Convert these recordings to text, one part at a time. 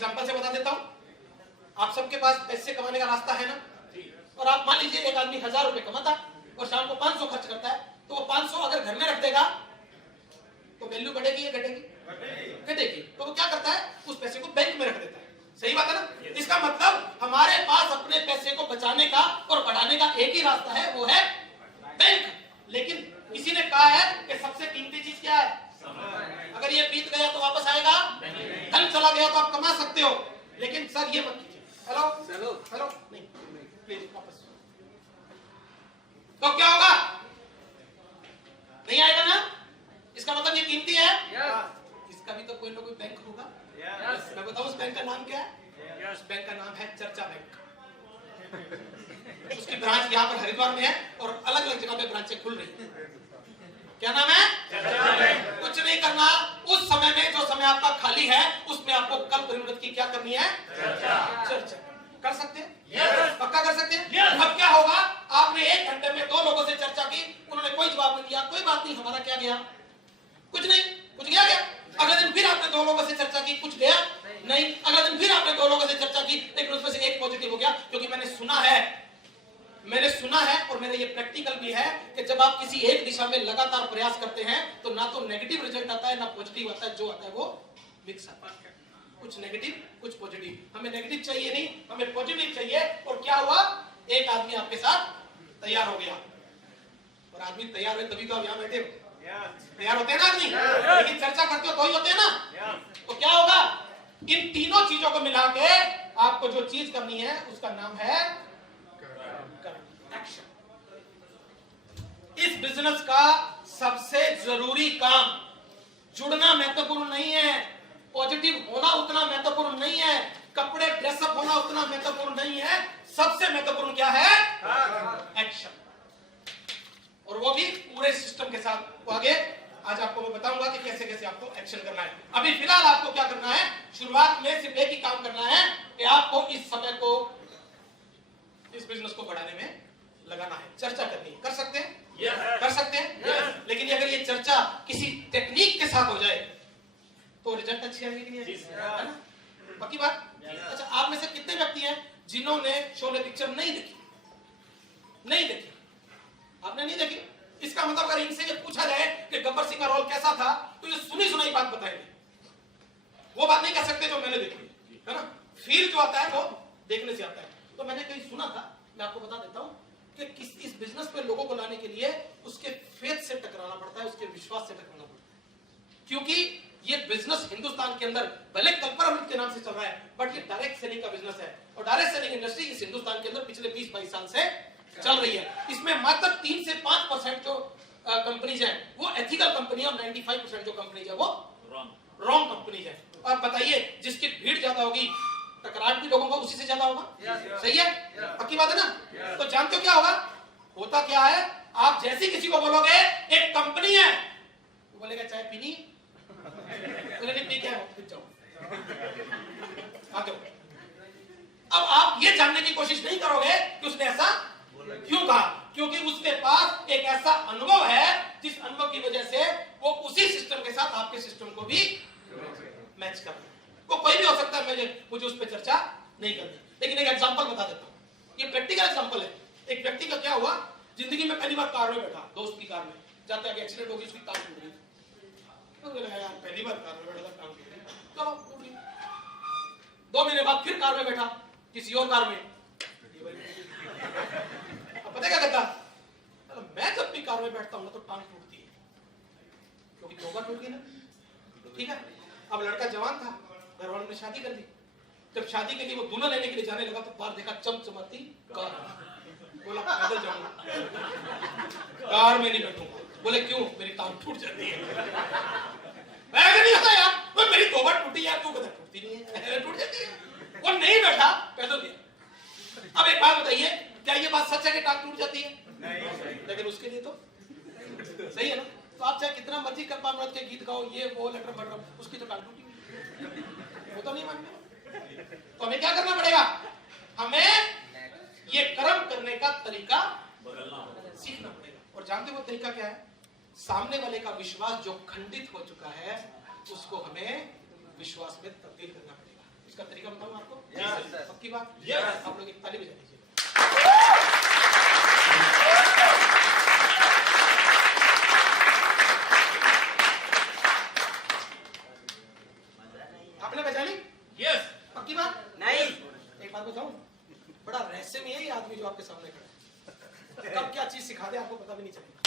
Example से बता देता हूं। आप सबके पास पैसे कमाने का रास्ता है ना, और आप मान लीजिए एक आदमी 1000 रुपए कमाता और शाम को 500 खर्च करता है, तो वो 500 अगर घर में रख देगा तो वैल्यू बढ़ेगी या घटेगी? घटेगी। तो वो क्या करता है, उस पैसे को बैंक में रख देता है। सही बात है ना? इसका मतलब हमारे पास अपने पैसे को बचाने का और बढ़ाने का एक ही रास्ता है, वो है बैंक। लेकिन किसी ने कहा है कि सबसे कीमती चीज क्या है? समय। अगर ये बीत गया तो वापस आएगा नहीं, धन चला गया तो आप कमा सकते हो, लेकिन सर ये मत कीजिए। हेलो हेलो हेलो, नहीं प्लीज वापस। तो क्या होगा? नहीं आएगा ना? इसका मतलब ये कीमती है। इसका भी तो कोई ना कोई बैंक होगा। मैं बताऊं उस बैंक का नाम क्या है? उस बैंक का नाम है चर्चा बैंक। उसकी ब्रांच यहाँ पर हरिद्वार में है और अलग अलग जगह पे ब्रांचें खुल रही है। क्या नाम है? चर्चा बैंक। कुछ नहीं करना, उस समय में जो समय आपका खाली है उसमें आपको कल परिवर्तन की क्या करनी है? चर्चा कर सकते हैं? पक्का कर सकते हैं? अब क्या होगा, आपने 1 घंटे में 2 लोगों से चर्चा की, उन्होंने कोई जवाब नहीं दिया, कोई बात नहीं, हमारा क्या गया? कुछ नहीं, कुछ गया क्या? अगले दिन फिर आपने 2 लोगों से चर्चा की, कुछ गया नहीं। अगले दिन फिर आपने 2 लोगों से चर्चा की, लेकिन उसमें से एक पॉजिटिव हो गया, क्योंकि मैंने सुना है और मेरा ये प्रैक्टिकल भी है कि जब आप किसी एक दिशा में लगातार प्रयास करते हैं तो ना तो नेगेटिव रिजल्ट आता है ना पॉजिटिव आता है, जो आता है वो मिक्स आता है। कुछ नेगेटिव कुछ पॉजिटिव। हमें नेगेटिव चाहिए नहीं, हमें पॉजिटिव चाहिए। और क्या हुआ, एक आदमी आपके साथ तैयार हो गया, और आदमी तैयार हुए तभी तो आप यहाँ बैठे हो। तैयार होते हैं ना आदमी, लेकिन चर्चा करते हो तो ही होते हैं ना। तो क्या होगा, इन तीनों चीजों को मिला के आपको जो चीज करनी है उसका नाम है एक्शन। इस बिजनेस का सबसे जरूरी काम, जुड़ना महत्वपूर्ण नहीं है, पॉजिटिव होना उतना महत्वपूर्ण नहीं है, कपड़े ड्रेसअप होना उतना महत्वपूर्ण नहीं है, सबसे महत्वपूर्ण क्या है? एक्शन। और वो भी पूरे सिस्टम के साथ। वो आगे आज आपको मैं बताऊंगा कि कैसे कैसे आपको एक्शन करना है। अभी फिलहाल आपको क्या करना है, शुरुआत में सिर्फ एक ही काम करना है कि आपको इस समय को, इस बिजनेस को बढ़ाने में लगाना है, चर्चा करनी है। कर सकते हैं? कर सकते हैं। लेकिन अगर ये चर्चा किसी टेक्निक के साथ हो जाए तो रिजल्ट अच्छी आएगी कि नहीं आएगी? पक्की बात? अच्छा, आप में से कितने व्यक्ति हैं जिन्होंने शोले पिक्चर नहीं देखी? नहीं देखी? आपने नहीं देखी? इसका मतलब अगर इनसे ये पूछा जाए कि गब्बर सिंह का रोल कैसा था, तो ये सुनी सुनाई बात बताएंगे। वो बात नहीं कह सकते जो मैंने देखी है ना। फील जो आता है वो देखने से आता है। तो मैंने कहीं सुना था, मैं आपको बता देता हूं कि इस बिजनेस पे लोगों को लाने के लिए उसके फेथ से टकराना पड़ता है, उसके विश्वास से टकराना पड़ता है। क्योंकि ये बिजनेस हिंदुस्तान के अंदर भले कल्पना के नाम से चल रहा है, बट ये डायरेक्ट सेलिंग का बिजनेस है। और डायरेक्ट सेलिंग इंडस्ट्री इस हिंदुस्तान के अंदर पिछले 20-22 साल से चल रही है। इसमें मात्र 3 से 5% जो कंपनीज हैं वो एथिकल कंपनी है, और 95% जो कंपनीज है वो रॉन्ग कंपनीज है। और बताइए, जिसकी भीड़ ज्यादा होगी टकराहट भी लोगों को उसी से ज्यादा होगा। सही है? पक्की बात है ना? तो जानते हो क्या होगा, होता क्या है, आप जैसे किसी को बोलोगे एक कंपनी है, वो बोलेगा चाय पीनी, बोलेगा पी क्या है, जाओ आ जाओ। अब आप ये जानने की कोशिश नहीं करोगे कि उसने ऐसा क्यों कहा, क्योंकि उसके पास एक ऐसा अनुभव है जिस अनुभव की वजह से वो उसी सिस्टम के साथ आपके सिस्टम को भी मैच कर रहा है। वो कोई भी हो सकता है, मुझे उस पर चर्चा नहीं करनी, लेकिन एक एग्जांपल बता देता हूँ। ये प्रैक्टिकल एग्जांपल है। एक व्यक्ति का क्या हुआ, जिंदगी में पहली बार कार में बैठा, दोस्त की कार में जाते आगे एक्सीडेंट हो गई, उसकी टांग टूट गई। तो यार पहली बार कार में बैठा था, टांग टूट गई, चलो टूट गई। 2 महीने बाद फिर कार में बैठा, किसी और कार में। अब पता क्या कहता, मैं जब भी कार में बैठता हूँ ना तो टांग टूटती है, क्योंकि 2 बार टूट गई ना। ठीक है, अब लड़का जवान था, घर वालों ने शादी कर दी। जब शादी के लिए वो दूल्हा लेने के लिए जाने लगा तो बाहर देखा चमचमाती कार। बोला पैदल जाऊंगा, कार में नहीं बैठूंगा। बोले क्यों? मेरी टांग टूट जाती है। ऐसे नहीं होता यार, वो मेरी 2 बार टूटी यार, तू कहता टूटती नहीं है, टूट जाती है। वो नहीं बैठा, पैदल गया। अब एक बात बताइए, क्या ये बात सच है कि टांग टूट जाती है? नहीं। लेकिन उसके लिए तो सही है ना। तो आप चाहे कितना मर्जी कृपा अमृत के गीत गाओ, ये वो लेटर बढ़ रहा, उसकी तो टांग टूटी, वो तो नहीं मानते। तो हमें क्या करना पड़ेगा, हमें ये कर्म करने का तरीका सीखना पड़ेगा। और जानते हो वो तरीका क्या है? सामने वाले का विश्वास जो खंडित हो चुका है उसको हमें विश्वास में तब्दील करना पड़ेगा। उसका तरीका बताऊं आपको? पक्की बात? आप लोग एक ताली बजा दीजिए। आपने बजा ली? यस। पक्की बात? नहीं। एक बात बताऊं, बड़ा रहस्यमय है ये आदमी जो आपके सामने खड़ा है। कब क्या चीज सिखा दे आपको पता भी नहीं चलेगा।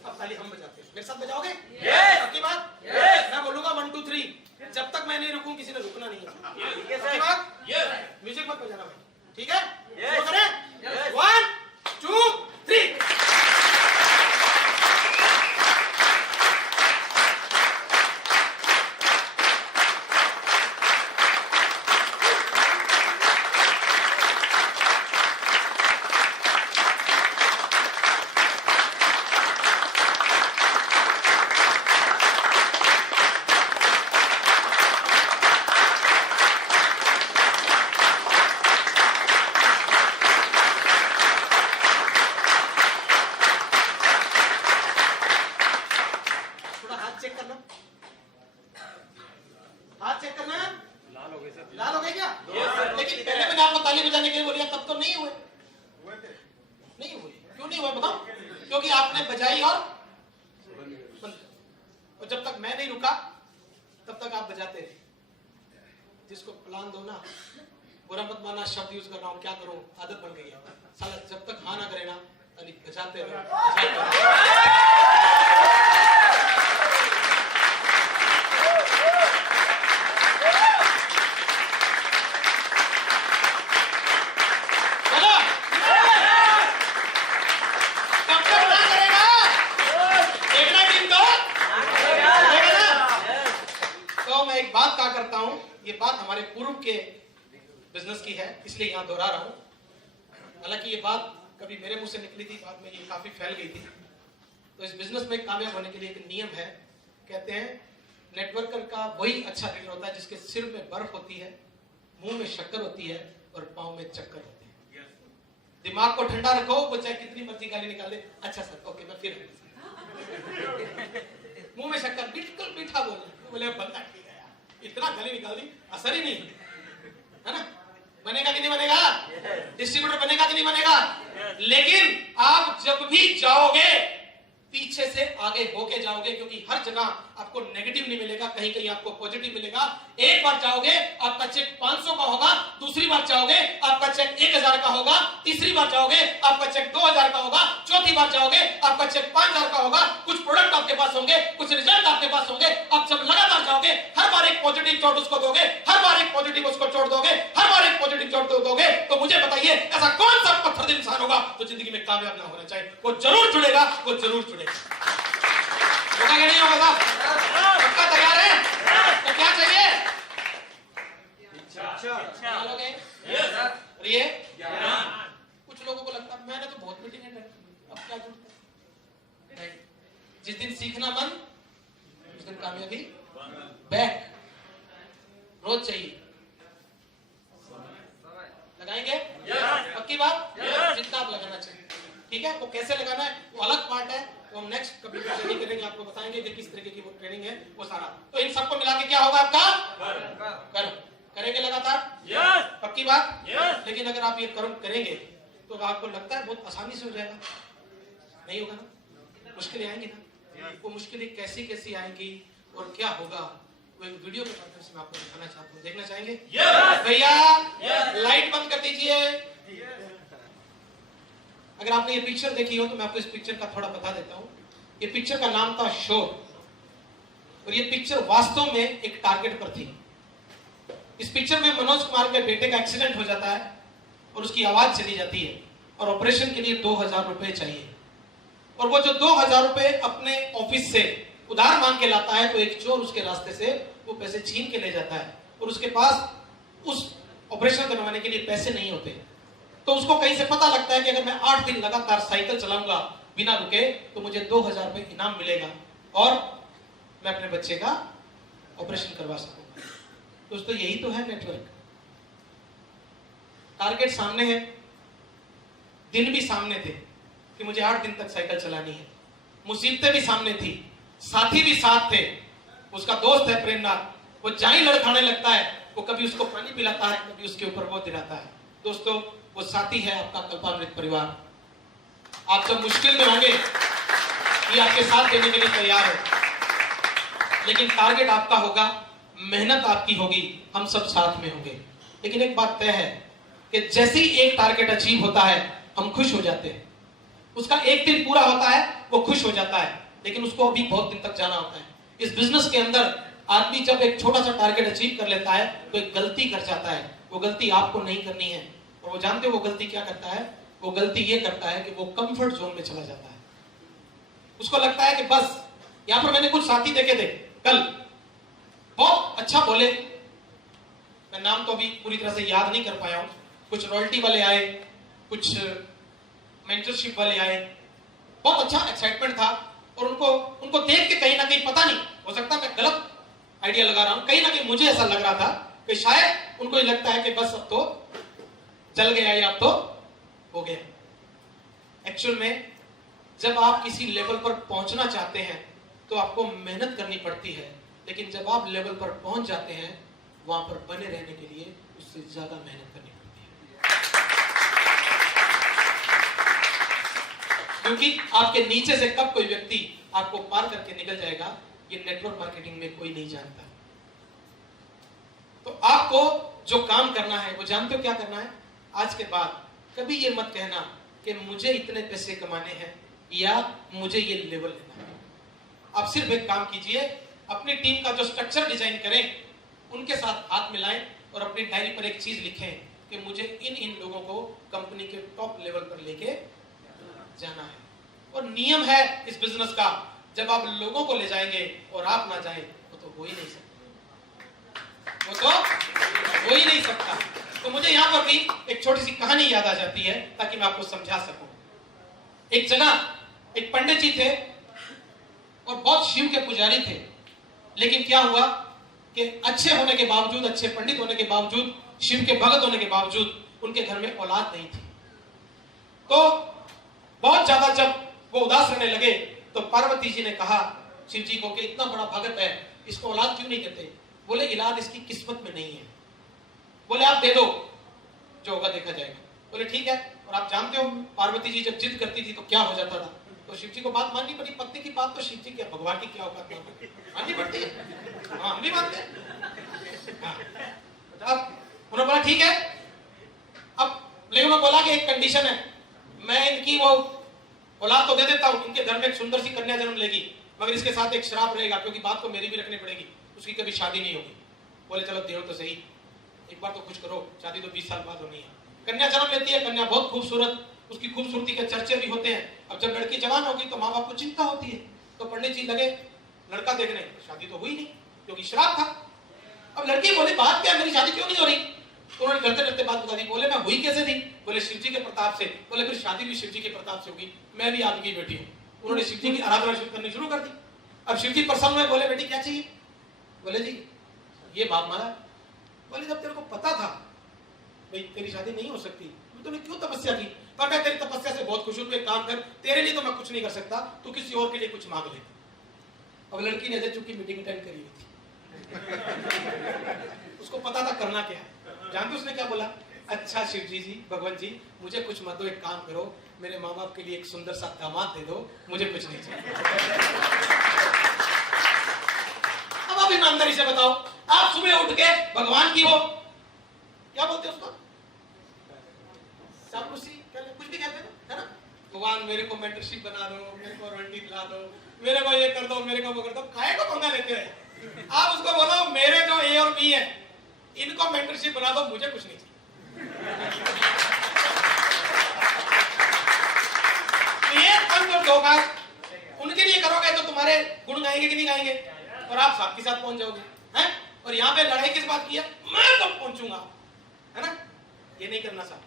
अब ताली हम बजाते हैं, मेरे साथ बजाओगे? Yes. पक्की बात? Yes. मैं बोलूंगा 1 2 3, जब तक मैं नहीं रुकूं किसी ने रुकना नहीं है। ठीक है पक्की सर। बात? यस। म्यूजिक मत बजाना भाई, ठीक है? Yes. शुरू करें? Yes. 1 2 3। चेक करना, हाथ चेक करना। लाल हो गए सर। लाल हो गए क्या? Yes, लेकिन पहले मैंने आपको ताली बजाने के लिए बोलिया तब तो नहीं हुए। नहीं हुए, क्यों नहीं हुए बताओ? क्योंकि आपने बजाई और बंद, और जब तक मैं नहीं रुका तब तक आप बजाते रहे। जिसको प्लान दो ना, बुरा मत माना, शब्द यूज कर रहा हूँ, क्या करूँ, आदत बन गई है साला। जब तक हाँ ना करे ना, ताली बजाते रहो। बात क्या करता हूं, ये बात हमारे पूर्व के बिजनेस की है, इसलिए यहां दोहरा रहा हूं। हालांकि ये बात कभी मेरे मुंह से निकली थी, बाद में ये काफी फैल गई थी। तो इस बिजनेस में कामयाब होने के लिए एक नियम है, कहते हैं नेटवर्कर का वही अच्छा लीडर होता है जिसके सिर में बर्फ होती है, मुंह में शक्कर होती है और पांव में चक्कर होते हैं। दिमाग को ठंडा रखो, वो चाहे कितनी मर्जी गाली निकाल दे। अच्छा सर, ओके मैं फिर मुंह में शक्कर, बिल्कुल मीठा बोले बंदा ठीक है यार, इतना गाली निकाल दी, असर ही नहीं है ना। बनेगा कि नहीं बनेगा? डिस्ट्रीब्यूटर बनेगा कि नहीं बनेगा? लेकिन आप जब भी जाओगे पीछे से आगे होके जाओगे, क्योंकि हर जगह आपको नेगेटिव नहीं मिलेगा, कहीं कहीं आपको पॉजिटिव मिलेगा। एक बार जाओगे आपका चेक 500 का होगा, दूसरी बार जाओगे आपका चेक 1000 का होगा, तीसरी बार जाओगे आपका चेक 2000 का होगा, चौथी बार जाओगे आपका चेक 5000 का होगा। कुछ प्रोडक्ट आपके पास होंगे, कुछ रिजल्ट आपके पास होंगे। अब जब लगातार जाओगे, हर बार एक पॉजिटिव चोट उसको दोगे, हर बार एक पॉजिटिव उसको चोट दोगे, हर बार एक पॉजिटिव चोट दोगे, तो मुझे बताइए ऐसा कौन सा पत्थर इंसान होगा जो जिंदगी में कामयाब ना होना चाहिए? वो जरूर जुड़ेगा, वो जरूर जुड़ेगा। होगा क्या नहीं होगा साहब? पक्का तैयार है? तो क्या चाहिए? इच्छा। लोगे? और ये कुछ लोगों को लगता है मैंने तो बहुत मीटिंग अटेंड की, अब क्या जुड़ता है? जिस दिन सीखना बंद, उस दिन कामयाबी बैक। रोज चाहिए, लगाएंगे? पक्की बात? जितना आप लगाना चाहिए, ठीक है। वो कैसे लगाना है वो अलग पार्ट है, वो हम नेक्स्ट कभी ट्रेनिंग करेंगे, आपको बताएंगे कि किस तरीके की वो ट्रेनिंग है वो सारा। तो इन सबको मिला के क्या होगा आपका? कर्म। करेंगे लगातार? पक्की बात? लेकिन अगर आप ये कर्म करेंगे तो आपको लगता है बहुत आसानी से हो जाएगा? नहीं होगा ना, मुश्किलें आएंगी ना। वो मुश्किलें कैसी कैसी आएंगी और क्या होगा, वो एक वीडियो के माध्यम से मैं आपको दिखाना चाहता हूँ। देखना चाहेंगे भैया? लाइट बंद कर दीजिए। अगर आपने ये पिक्चर देखी हो तो मैं आपको इस पिक्चर का थोड़ा बता देता हूँ। ये पिक्चर का नाम था शोर, और ये पिक्चर वास्तव में एक टारगेट पर थी। इस पिक्चर में मनोज कुमार के बेटे का एक्सीडेंट हो जाता है और उसकी आवाज चली जाती है और ऑपरेशन के लिए 2000 रुपए चाहिए। और वो जो 2000 रुपए अपने ऑफिस से उधार मांग के लाता है, तो एक चोर उसके रास्ते से वो पैसे छीन के ले जाता है और उसके पास उस ऑपरेशन करवाने के लिए पैसे नहीं होते। तो उसको कहीं से पता लगता है कि अगर मैं 8 दिन लगातार साइकिल चलाऊंगा बिना रुके तो मुझे 2000 रुपए इनाम मिलेगा और मैं अपने बच्चे का ऑपरेशन करवा सकूंगा। दोस्तों यही तो है नेटवर्क। टारगेट सामने है, दिन भी सामने थे कि मुझे 8 दिन तक साइकिल चलानी है, मुसीबतें भी सामने थी, साथी भी साथ थे। उसका दोस्त है प्रेमनाथ, वो जाई लड़खाने लगता है वो कभी उसको पानी पिलाता है, कभी उसके ऊपर वो दिलाता है। दोस्तों, वो साथी है आपका कल्पामृत परिवार। आप जब मुश्किल में होंगे ये आपके साथ देने के लिए तैयार है, लेकिन टारगेट आपका होगा, मेहनत आपकी होगी, हम सब साथ में होंगे। लेकिन एक बात तय है कि जैसे ही एक टारगेट अचीव होता है हम खुश हो जाते हैं, उसका एक दिन पूरा होता है वो खुश हो जाता है, लेकिन उसको अभी बहुत दिन तक जाना होता है। इस बिजनेस के अंदर आदमी जब एक छोटा सा टारगेट अचीव कर लेता है तो एक गलती कर जाता है। वो गलती आपको नहीं करनी है, और वो जानते हो वो गलती क्या करता है? वो गलती ये करता है कि वो कंफर्ट जोन में चला जाता है। उसको लगता है कि बस यहां पर मैंने कुछ साथी देखे थे कल, बहुत अच्छा बोले, मैं नाम तो अभी पूरी तरह से याद नहीं कर पाया हूं। कुछ रॉयल्टी वाले आए, कुछ मेंटरशिप वाले आए, बहुत अच्छा एक्साइटमेंट था, और उनको देख के कहीं ना कहीं, पता नहीं, हो सकता है मैं गलत आइडिया लगा रहा हूं, कहीं ना कहीं मुझे ऐसा लग रहा था कि शायद उनको ये लगता है कि बस अब तो चल गया या अब तो हो गया। एक्चुअल में जब आप किसी लेवल पर पहुंचना चाहते हैं तो आपको मेहनत करनी पड़ती है, लेकिन जब आप लेवल पर पहुंच जाते हैं वहां पर बने रहने के लिए उससे ज्यादा मेहनत करनी पड़ती है। क्योंकि आपके नीचे से कब कोई व्यक्ति आपको पार करके निकल जाएगा ये नेटवर्क मार्केटिंग में कोई नहीं जानता। तो आपको जो काम करना है वो जानते हो क्या करना है? आज के बाद कभी ये मत कहना कि मुझे इतने पैसे कमाने हैं या मुझे ये लेवल लेना है। आप सिर्फ एक काम कीजिए, अपनी टीम का जो स्ट्रक्चर डिजाइन करें, उनके साथ हाथ मिलाएं और अपनी डायरी पर एक चीज लिखें कि मुझे इन लोगों को कंपनी के टॉप लेवल पर लेके जाना है। और नियम है इस बिजनेस का, जब आप लोगों को ले जाएंगे और आप ना जाएं वो तो हो ही नहीं सकता, वो तो हो ही नहीं सकता। तो मुझे यहाँ पर भी एक छोटी सी कहानी याद आ जाती है ताकि मैं आपको समझा सकूं। एक जगह एक पंडित जी थे और बहुत शिव के पुजारी थे, लेकिन क्या हुआ कि अच्छे होने के बावजूद, अच्छे पंडित होने के बावजूद, शिव के भगत होने के बावजूद उनके घर में औलाद नहीं थी। तो बहुत ज्यादा जब वो उदास रहने लगे तो पार्वती जी ने कहा शिव जी को कि इतना बड़ा भगत है, इसको औलाद क्यों नहीं देते? बोले इलाज इसकी किस्मत में नहीं है। बोले आप दे दो, जो होगा देखा जाएगा। बोले ठीक है। और आप जानते हो पार्वती जी जब जिद करती थी तो क्या हो जाता था? तो शिव जी को बात माननी पड़ी। पत्नी की बात तो शिव जी क्या, भगवान की क्या औकात माननी पड़ती है। हाँ, हम भी मानते हैं। अब उन्होंने बोला ठीक है। अब लेकिन उन्होंने बोला कि एक कंडीशन है, मैं इनकी वो औलाद तो दे देता हूँ, इनके घर में एक सुंदर सी कन्या जन्म लेगी, मगर इसके साथ एक श्राप रहेगा, क्योंकि बात को मेरी भी रखनी पड़ेगी, उसकी कभी शादी नहीं होगी। बोले चलो देव तो सही, एक बार तो कुछ करो, शादी तो 20 साल बाद होनी है। कन्या जन्म लेती है, कन्या बहुत खूबसूरत, उसकी खूबसूरती के चर्चे भी होते हैं। अब जब लड़की जवान होगी तो माँ बाप को चिंता होती है, तो पंडित जी लगे लड़का देखने, शादी तो हुई नहीं क्योंकि श्राप था। अब लड़की बोली बात क्या, मेरी शादी क्यों नहीं हो रही? तो उन्होंने डरते डरते बात बता दी। बोले मैं हुई कैसे थी? बोले शिव जी के प्रताप से। बोले फिर शादी भी शिव जी के प्रताप से होगी, मैं भी आपकी बेटी हूँ। उन्होंने शिव जी की आराधना करनी शुरू कर दी। अब शिव जी प्रसन्न हुए, बोले बेटी क्या चाहिए? बोले जी ये बाप मारा। बोले जब तेरे को पता था भाई तेरी शादी नहीं हो सकती, तूने क्यों तपस्या की? पर मैं तेरी तपस्या से बहुत खुश हूं, तू एक काम कर, तेरे लिए तो मैं कुछ नहीं कर सकता, तू किसी और के लिए कुछ मांग ले। अब लड़की ने चुपकी मीटिंग अटेंड करी हुई थी। उसको पता था करना क्या है। जानते उसने क्या बोला? अच्छा शिव जी भगवान जी मुझे कुछ मत दो, एक काम करो, मेरे माँ बाप के लिए एक सुंदर सा दामाद दे दो, मुझे कुछ नहीं चाहिए। अब आप ईमानदारी से बताओ, आप सुबह उठ के भगवान की वो क्या बोलते हैं उसको, चापलूसी कुछ भी कहते हैं है ना, भगवान मेरे को मेंटरशिप बना दो, मेरे को रॉयल्टी दिला दो, मेरे को ये कर दो, मेरे को वो कर दो, काहे को पंगा लेते हैं? आप उसको बोलो मेरे जो ए और बी है इनको मेंटरशिप बना दो, मुझे कुछ नहीं चाहिए। ये पंच और धोखा उनके लिए करोगे तो तुम्हारे गुण गाएंगे कि नहीं गाएंगे, और आप साथ के साथ पहुंच जाओगे हैं। और यहाँ पे लड़ाई किस बात की है? मैं तो पहुंचूंगा, है ना? ये नहीं करना साहब।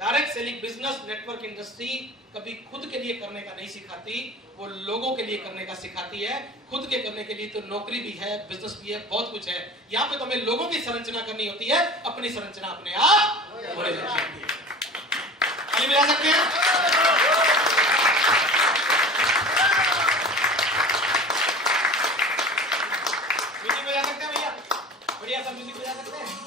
Direct selling business, network industry कभी खुद के लिए करने का नहीं सिखाती, वो लोगों के लिए करने का सिखाती है। खुद के करने के लिए तो नौकरी भी है, बिजनेस भी है, बहुत कुछ है। यहाँ पे तो हमें लोगों की संरचना करनी होती है, अपनी संरचना अपने आप हो जाती है। ताली बजा सकते हैं? मीटिंग में जा सकते हैं भैया? बढ़िया। बढ़िया सा म्यूजिक बजा सकते हैं।